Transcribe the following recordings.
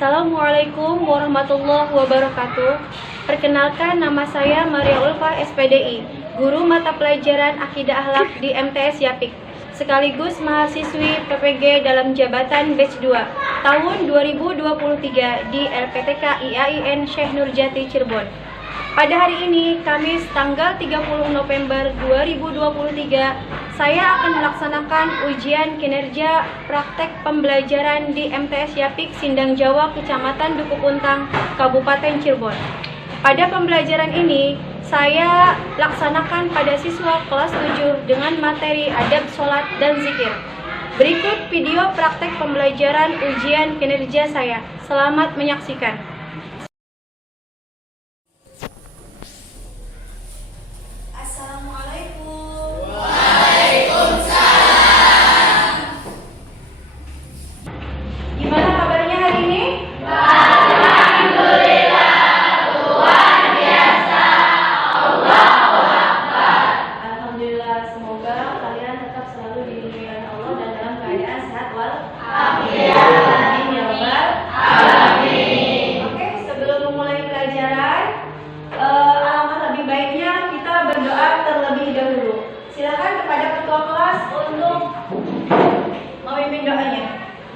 Assalamualaikum warahmatullahi wabarakatuh. Perkenalkan, nama saya Maria Ulfa, SPDI, guru mata pelajaran Akidah Akhlak di MTS Yapik, sekaligus mahasiswi PPG dalam jabatan batch 2 tahun 2023 di LPTK IAIN Syekh Nurjati Cirebon. Pada hari ini, Kamis tanggal 30 November 2023, saya akan melaksanakan ujian kinerja praktek pembelajaran di MTS Yapik Sindang Jawa, Kecamatan Duku Puntang, Kabupaten Cirebon. Pada pembelajaran ini, saya laksanakan pada siswa kelas 7 dengan materi adab sholat dan zikir. Berikut video praktek pembelajaran ujian kinerja saya. Selamat menyaksikan.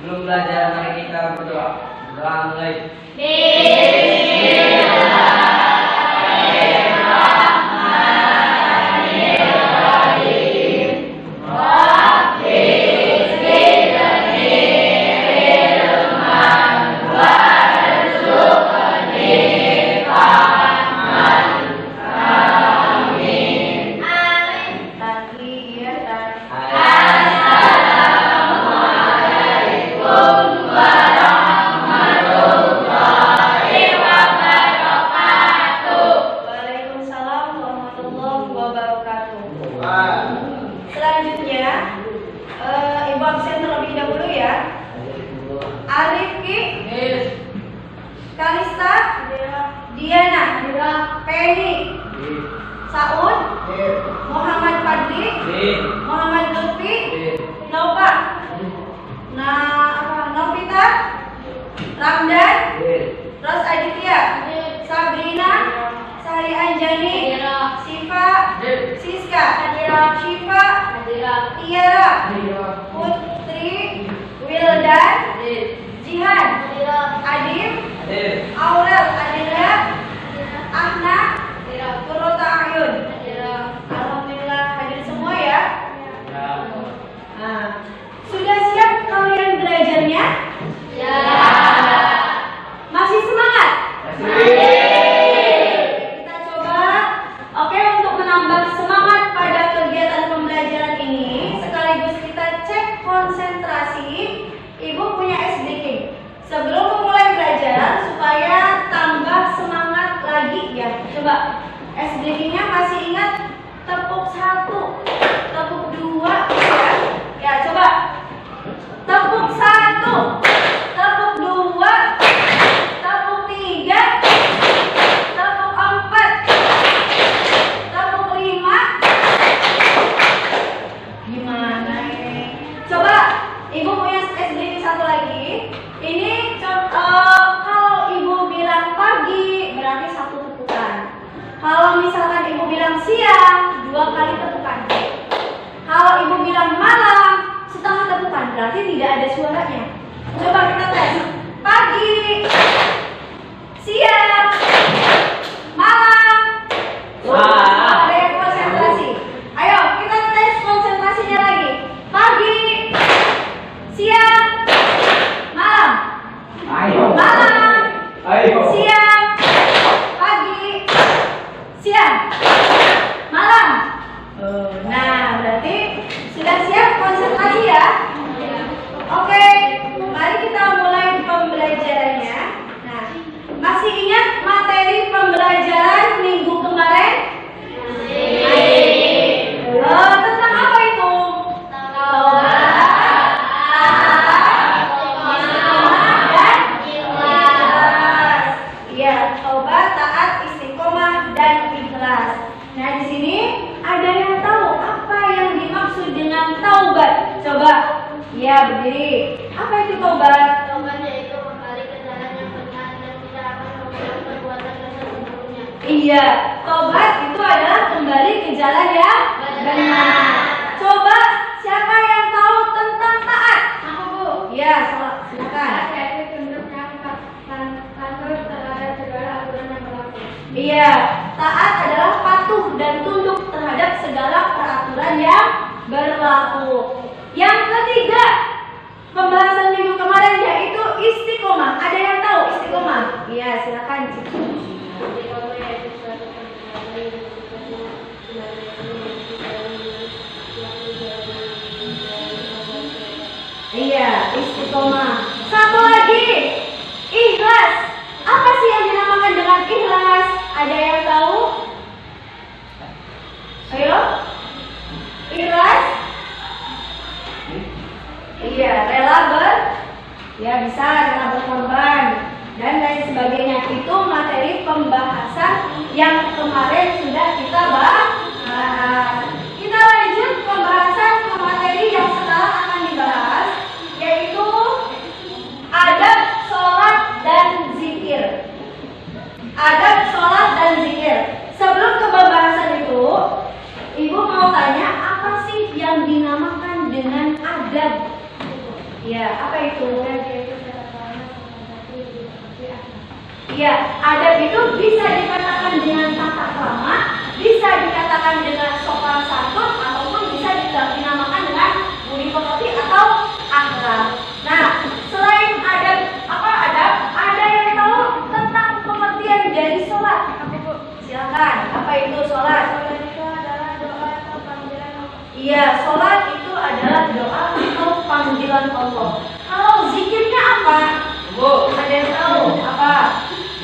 Belum belajar, mari kita berdoa. Mulai. Selanjutnya, Ibu absen terlebih dahulu ya. Arifki, Kalista, Diana, Penny, Saud, Muhammad Fadli, Muhammad Lutfi, Nova, Novita, Ramdan, Ros Aditya, Sabrina, Sari Anjani, Siva, Siska, Syifa, Tiara, Putri, Wildan, Jihan, Adif, Aurel, Adila, Ahna, Kurota Ayun. Alhamdulillah hadir semua ya. Sudah siap kalian belajarnya? Ya. Masih semangat? Kita coba. Oke, untuk menambah semangat pada kegiatan pembelajaran ini, sekaligus kita cek konsentrasi. Ibu punya SDK. Sebelum memulai belajar, supaya tambah semangat lagi ya. Coba SDK-nya masih ingat? Tepuk 1, tepuk 2 ya. Ya, coba. Tepuk 1, tepuk 2, tepuk 3, tepuk 4, tepuk 5. Gimana ini? Coba Ibu punya SDK satu lagi. Ini kalau Ibu bilang pagi berarti 1 tepukan. Kalau misalkan Ibu bilang siang 2 kali tepukan. Kalau Ibu bilang malam setengah tepukan, berarti tidak ada suaranya. Coba kita tes. Pagi, siang, malam. Ada yang konsentrasi. Ayo kita tes konsentrasinya lagi. Pagi, siang, malam. Malam, siang, pagi, siang, malam. Nah, berarti sudah siap konsentrasi ya? Oke, mari kita mulai pembelajarannya. Nah, masih ingat materi pembelajaran minggu kemarin? Tentang apa itu? Taubat, taat, istiqomah, dan ikhlas. Nah, di sini ada yang tahu apa yang dimaksud dengan taubat? Coba, ya berdiri. Apa itu taubat? Taubat yaitu kembali ke jalan yang Iya, tobat itu adalah kembali ke jalan yang benar. Coba siapa yang tahu tentang taat? Aku, Bu. Iya, silakan. Yaitu tunduknya patuh terhadap segala aturan yang berlaku. Iya, taat adalah patuh dan tunduk terhadap segala peraturan yang berlaku. Yang ketiga, pembahasan minggu kemarin yaitu istiqomah. Ada yang tahu istiqomah? Iya, silakan. Istiqomah yaitu suatu perbuatan yang Iya, istiqomah. Satu lagi, ikhlas. Apa sih yang dinamakan dengan ikhlas? Ada yang tahu? Ayo. Ikhlas? Iya, bisa rela berkorban dan lain sebagainya. Itu materi pembahasan yang kemarin sudah kita bahas. Kita lanjut pembahasan ke materi yang sekarang akan dibahas, yaitu adab sholat dan zikir. Adab sholat dan zikir. Sebelum ke pembahasan itu, Ibu mau tanya, apa sih yang dinamakan dengan adab? Ya, apa itu? Ya, adab itu bisa dikatakan dengan tata krama, bisa dikatakan dengan sopan santun, ataupun bisa dinamakan dengan budi pekerti atau akhlak. Nah, selain adab, apa adab? Ada yang tahu tentang pengertian dari sholat? Silakan. Apa itu sholat? Iya, sholat itu adalah doa atau panggilan Allah. Kalau zikirnya apa? Bu, Ada yang tahu apa?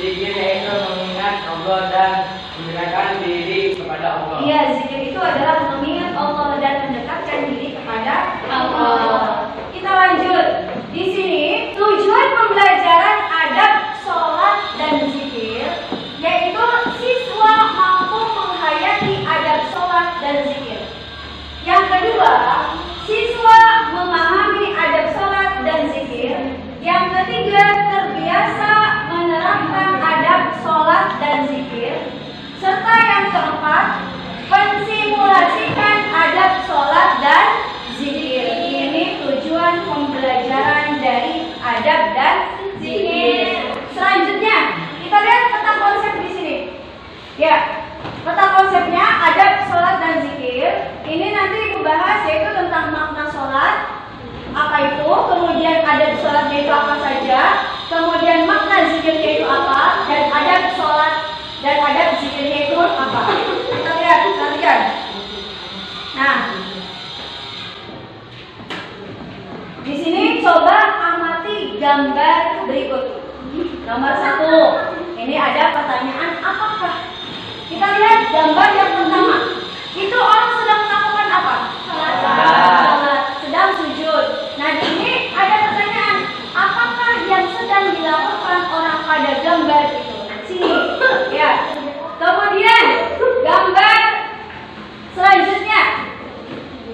zikir yaitu mengingat Allah dan mendekatkan diri kepada Allah. Iya, zikir itu adalah mengingat Allah dan mendekatkan diri kepada Allah. Kita lanjut. Di sini tujuan pembelajaran adab sholat dan zikir yaitu siswa mampu menghayati adab sholat dan zikir. Yang kedua, siswa memahami adab sholat dan zikir. Yang ketiga, terbiasa menerapkan adab sholat dan zikir. Serta yang keempat, mensimulasikan adab sholat dan zikir. Ini tujuan pembelajaran dari adab dan zikir. Selanjutnya, kita lihat peta konsep di sini. Ya, peta konsepnya adab sholat dan zikir. Ini nanti Ibu bahas yaitu tentang makna sholat, apa itu, kemudian adab sholatnya itu apa saja, kemudian makna zikirnya itu apa, dan adab sholat dan adab zikirnya itu apa. Kita lihat, perhatikan. Nah, di sini coba amati gambar berikut. Nomor 1, ini ada pertanyaan apakah. Kita lihat gambar yang pertama. Itu orang sedang melakukan apa? Salat. Sedang sujud. Nah, di sini ada pertanyaan, apakah yang sedang dilakukan orang pada gambar itu? Sini. Ya. Kemudian gambar selanjutnya,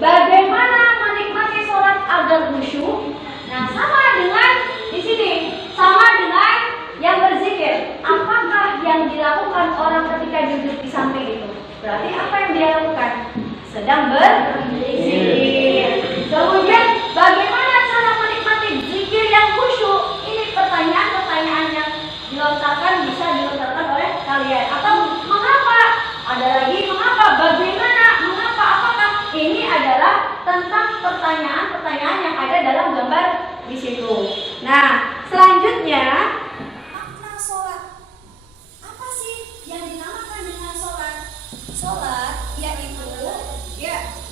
bagaimana menikmati sholat agar khusyuk? Nah, sama dengan di sini, sama dengan yang berzikir. Apakah yang dilakukan orang ketika duduk di samping itu? Berarti apa yang dia lakukan? Sedang berzikir. Kemudian bagaimana cara menikmati zikir yang khusyuk? Ini pertanyaan-pertanyaan yang dilontarkan, bisa dilontarkan oleh kalian. Atau mengapa? Ada lagi mengapa? Bagaimana? Mengapa? Apakah? Ini adalah tentang pertanyaan-pertanyaan yang ada dalam gambar di situ. Nah, selanjutnya makna sholat. Apa sih yang dinamakan dengan sholat? Sholat yaitu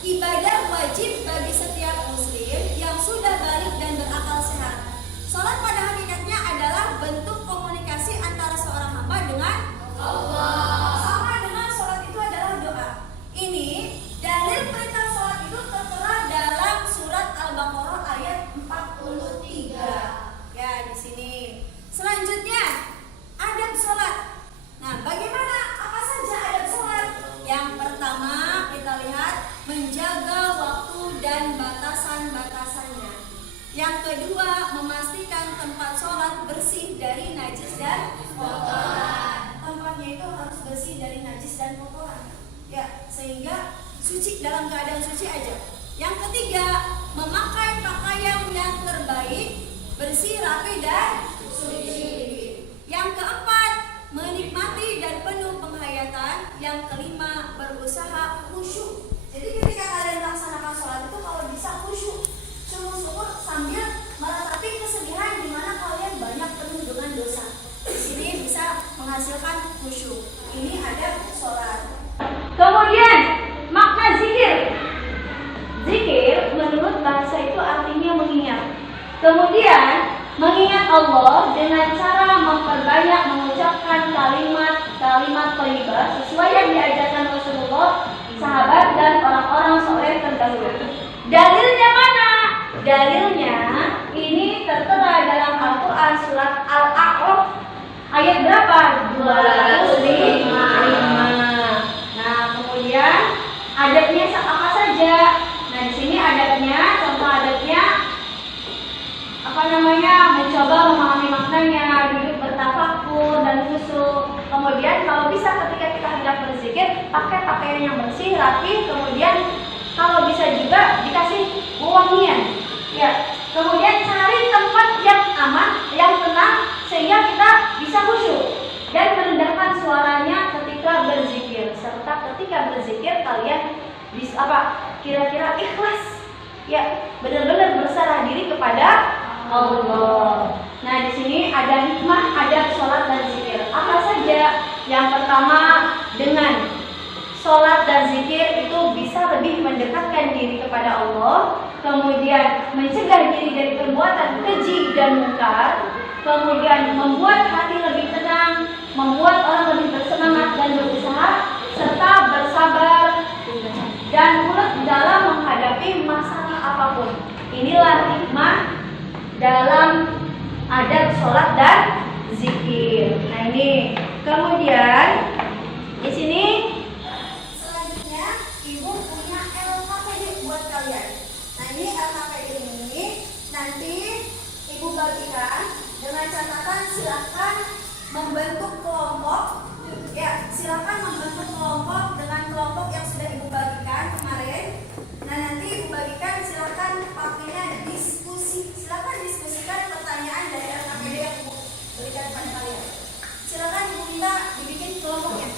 ibadah wajib bagi setiap muslim yang sudah balik dan berakal sehat. Sholat pada hakikatnya adalah bentuk komunikasi antara seorang hamba dengan Allah. Sama dengan sholat itu adalah doa. Ini dalil perintah sholat itu tertera dalam surat Al-Baqarah ayat 43. Ya, di sini. Selanjutnya, adab sholat. Nah, bagaimana? Apa saja adab sholat? Yang pertama, kita lihat menjaga waktu dan batasan-batasannya. Yang kedua, memastikan tempat sholat bersih dari najis dan kotoran. Tempatnya itu itu harus bersih dari najis dan kotoran. Ya, sehingga suci dalam keadaan suci aja. Yang ketiga, memakai pakaian yang terbaik, bersih, rapi dan suci. Yang keempat, menikmati dan penuh penghayatan. Yang kelima, berusaha khusyuk. Jadi ketika kalian melaksanakan sholat itu kalau bisa khusyuk, sungguh-sungguh sambil meratapi kesedihan di mana kalian banyak penuh dengan dosa. Di sini bisa menghasilkan khusyuk. Ini adab sholat. Kemudian makna zikir. Zikir menurut bahasa itu artinya mengingat. Kemudian mengingat Allah dengan cara memperbanyak mengucapkan kalimat-kalimat thayyibah sesuai yang diajarkan Rasulullah, sahabat dan orang-orang soleh terdahulu. Dalilnya mana? Dalilnya ini tertera dalam Al-Quran surat Al-A'raf ayat berapa? 205. Nah, kemudian adabnya apa saja? Nah, di sini adabnya, contoh adabnya mencoba memahami maknanya, duduk bertafakur dan khusyuk. Kemudian kalau bisa ketika kita hendak berzikir, pakai pakaian yang bersih, rapi. Kemudian kalau bisa juga dikasih wangian. Ya. Kemudian cari tempat yang aman, yang tenang, sehingga kita bisa khusyuk dan merendahkan suaranya ketika berzikir. Serta ketika berzikir kalian bisa kira-kira ikhlas. Ya, benar-benar berserah diri kepada Allah. Nah, di sini ada hikmah, ada sholat dan zikir. Apa saja? Yang pertama, dengan sholat dan zikir itu bisa lebih mendekatkan diri kepada Allah. Kemudian mencegah diri dari perbuatan keji dan mungkar. Kemudian membuat hati lebih tenang, membuat orang lebih bersemangat dan berusaha, serta bersabar dan ulet dalam menghadapi masalah apapun. Inilah hikmah dalam adab sholat dan zikir. Nah, ini kemudian di sini selanjutnya ibu punya LKPD buat kalian. Nah, ini LKPD ini nanti ibu bagikan dengan catatan silakan membentuk kelompok. Ya, silakan membentuk kelompok dengan kelompok yang sudah ibu bagikan kemarin. Nah, nanti ibu bagikan silakan pakainya diskusi. Silakan diskusikan pertanyaan dari LKPD yang ibu berikan pada kalian. Silakan ibu minta dibikin kelompoknya.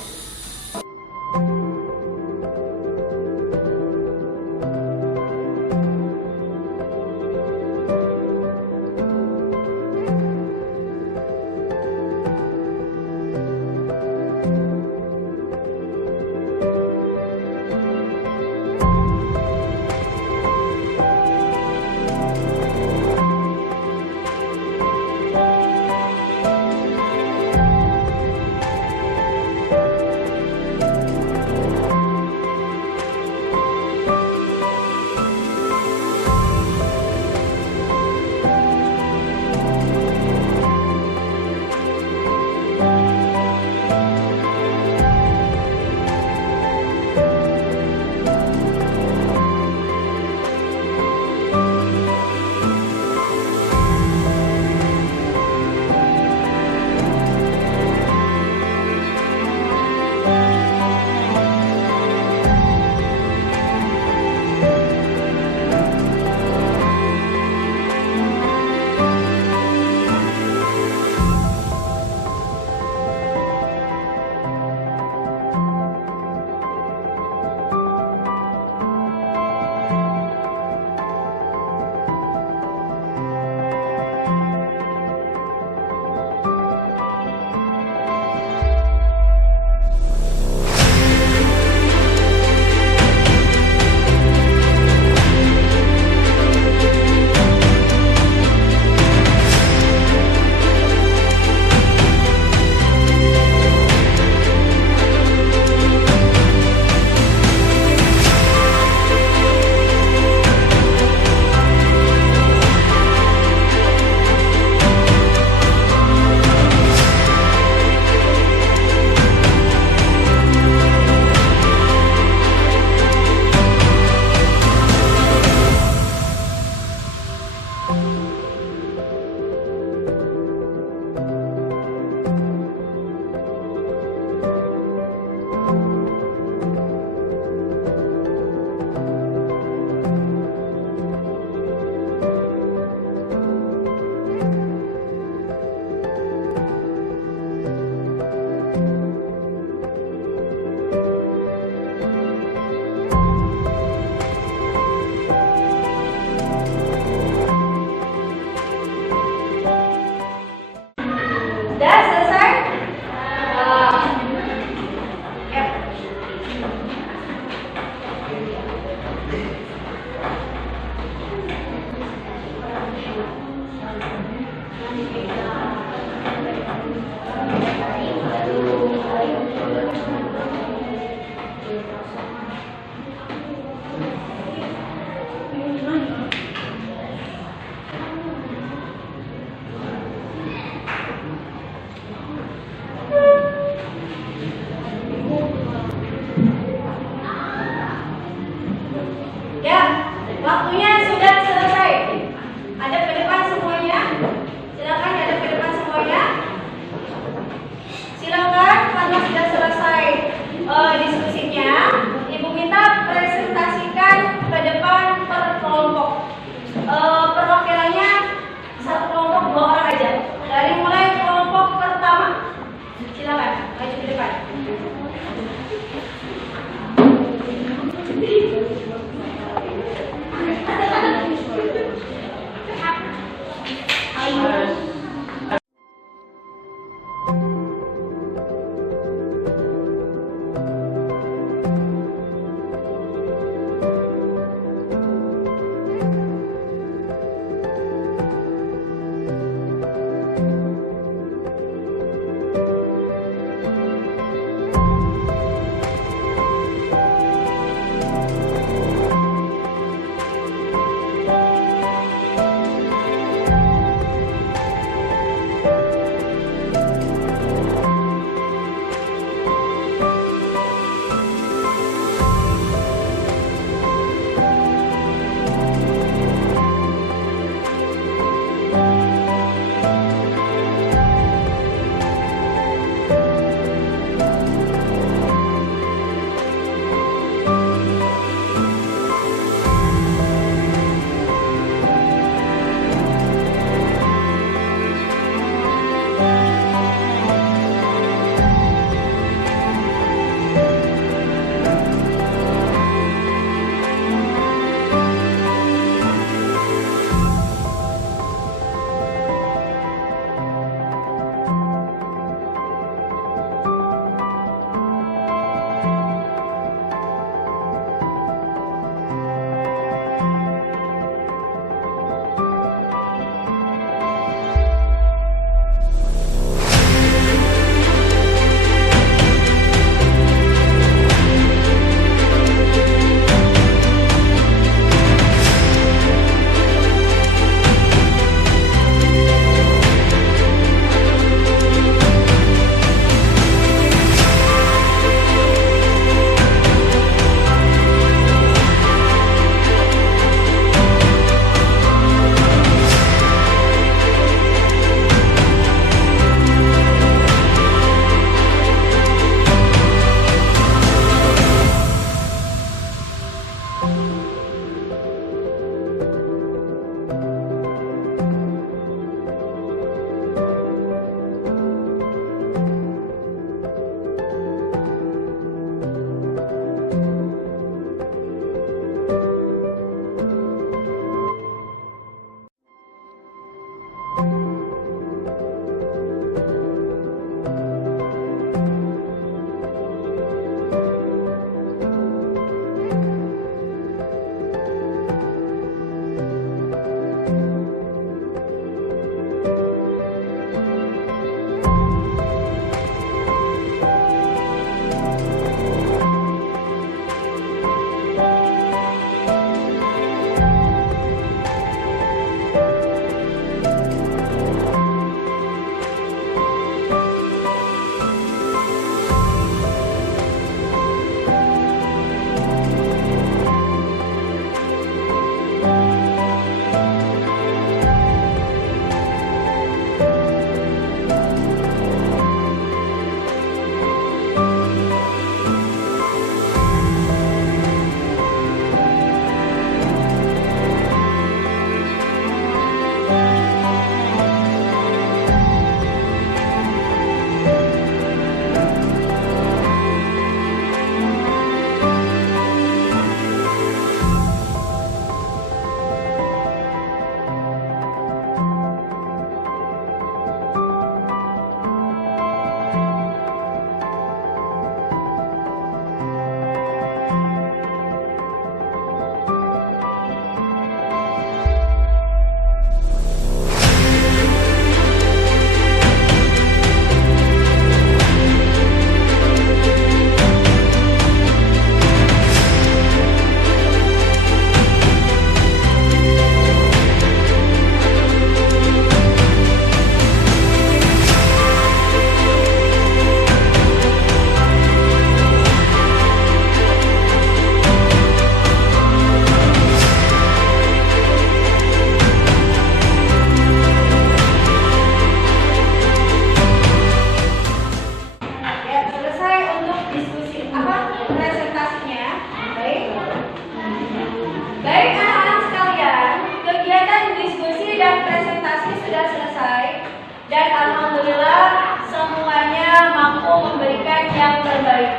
dan alhamdulillah semuanya mampu memberikan yang terbaik.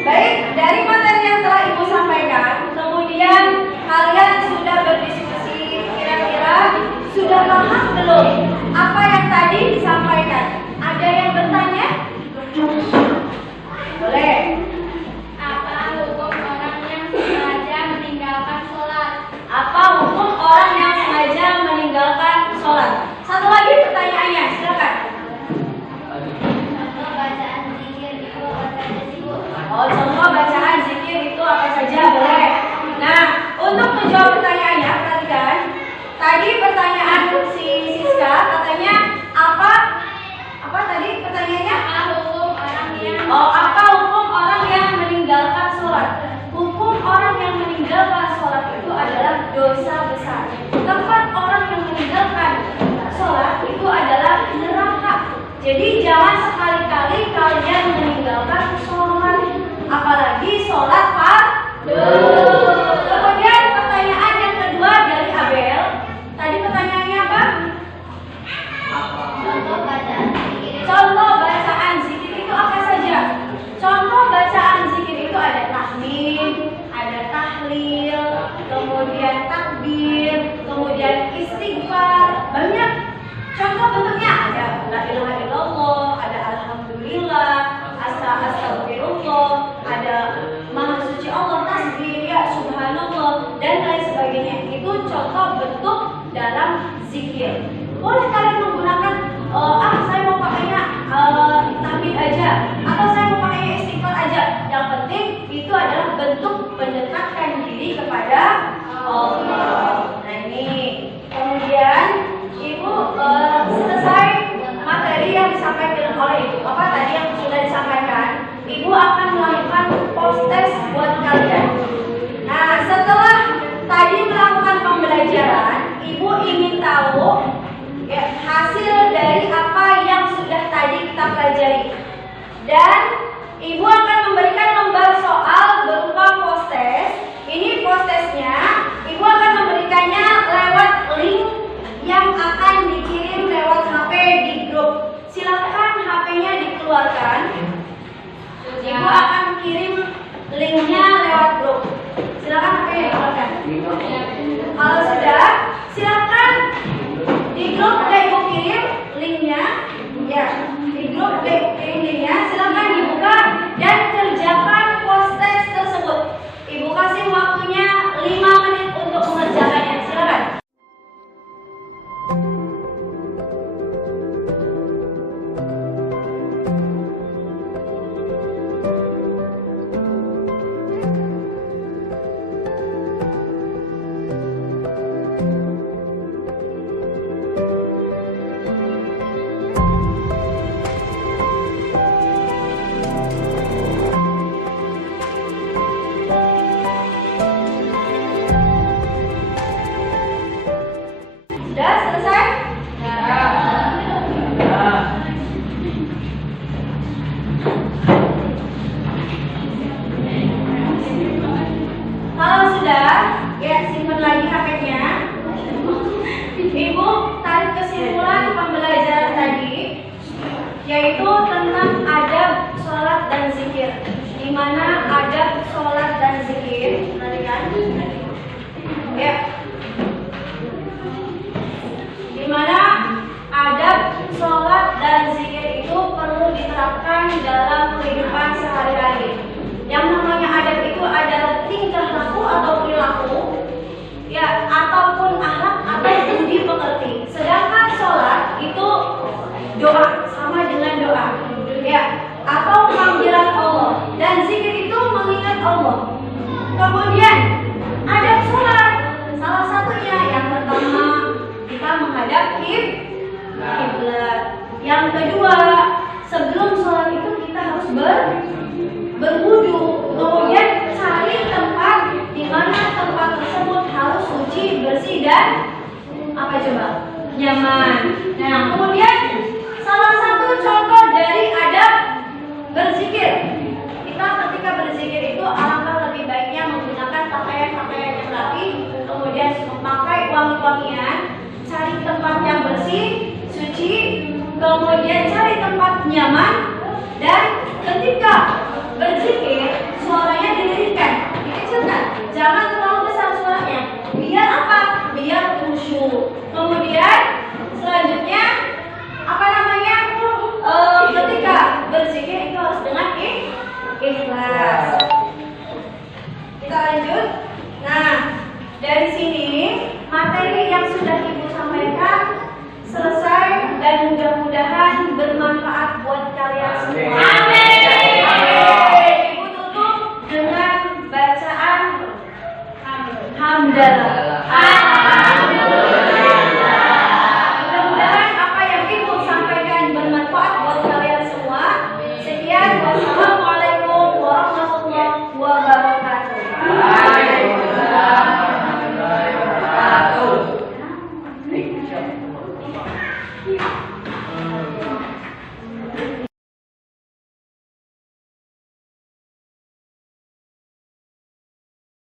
Baik, dari materi yang telah Ibu sampaikan, kemudian kalian sudah berdiskusi, kira-kira sudah paham belum apa yang tadi disampaikan? Ada yang bertanya? Boleh. Apa hukum orang yang sengaja meninggalkan sholat? Apa hukum orang yang sengaja meninggalkan sholat? Satu lagi pertanyaannya, silakan. Contoh bacaan zikir itu apa saja sih, Bu? Oh, contoh bacaan zikir itu apa saja, boleh. Nah, untuk menjawab pertanyaannya, perhatikan. Tadi pertanyaan si Siska katanya apa tadi pertanyaannya? Apa hukum orang yang meninggalkan sholat? Hukum orang yang meninggalkan sholat itu adalah dosa besar. Tempat orang yang meninggalkan sholat itu adalah neraka. Jadi jangan sekali-kali kalian meninggalkan sholat, apalagi sholat fardu. Kemudian pertanyaan yang kedua dari Abel. Tadi pertanyaannya apa? Contoh bacaan zikir. Contoh bacaan zikir itu apa saja? Contoh bacaan zikir itu ada tahmid, ada tahlil, kemudian takbir, kemudian istighfar, banyak. Contoh bentuknya ada la ilaha illallah, ada alhamdulillah, astagfirullah, ada maha suci Allah, tasbih, ya subhanallah, dan lain sebagainya. Itu contoh bentuk dalam zikir. Boleh kalian menggunakan saya mau pakainya tahmid aja, atau saya mau pakainya istighfar aja. Yang penting itu adalah bentuk mendekatkan diri kepada Allah. Nah ini. Kemudian Ibu selesai materi yang disampaikan oleh Ibu. Apa tadi yang sudah disampaikan? Ibu akan melakukan post test buat kalian. Nah, setelah tadi melakukan pembelajaran, Ibu ingin tahu ya, hasil dari apa yang sudah tadi kita pelajari. Dan Ibu akan memberikan lembar soal berupa post test. Ini post testnya, Ibu akan memberikannya lewat link yang akan dikirim lewat HP di grup. Silakan HP-nya dikeluarkan. Ibu akan kirim linknya lewat grup. Silakan HP-nya dikeluarkan. Kalau sudah, silakan di grup udah Ibu kirim linknya. Ya, di grup udah Ibu kirim linknya. Silakan dibuka dan kerjakan post test tersebut. Ibu kasih waktunya 5 menit untuk mengerjakannya. Silakan. Sudah selesai? Kalau sudah, ya simpan lagi HP-nya. Ibu tarik kesimpulan pembelajaran tadi, yaitu tentang adab sholat dan zikir. Di mana adab sholat dan zikir? Perhatikan. Ya. Di mana adab sholat dan zikir itu perlu diterapkan dalam kehidupan sehari-hari. Yang namanya adab itu adalah tingkah laku atau perilaku, ya, ataupun akhlak atau budi pekerti. Sedangkan sholat itu doa, sama dengan doa, ya, atau panggilan Allah. Dan zikir itu mengingat Allah. Kemudian adab sholat, salah satunya yang pertama kita menghadap kiblat. Yang kedua, sebelum sholat itu kita harus berwudu. Kemudian cari tempat di mana tempat tersebut harus suci, bersih dan apa coba? Nyaman. Nah, kemudian salah satu contoh dari adab berzikir. Kita ketika berzikir itu alangkah lebih baiknya menggunakan pakaian-pakaian yang rapi, kemudian memakai wangi-wangian. suci, kemudian cari tempat nyaman, dan ketika berzikir suaranya dilirikkan, dikecilkan, jangan terlalu besar suaranya. Biar apa? Biar khusyuk. Kemudian selanjutnya apa namanya? Ketika berzikir itu harus dengan ikhlas.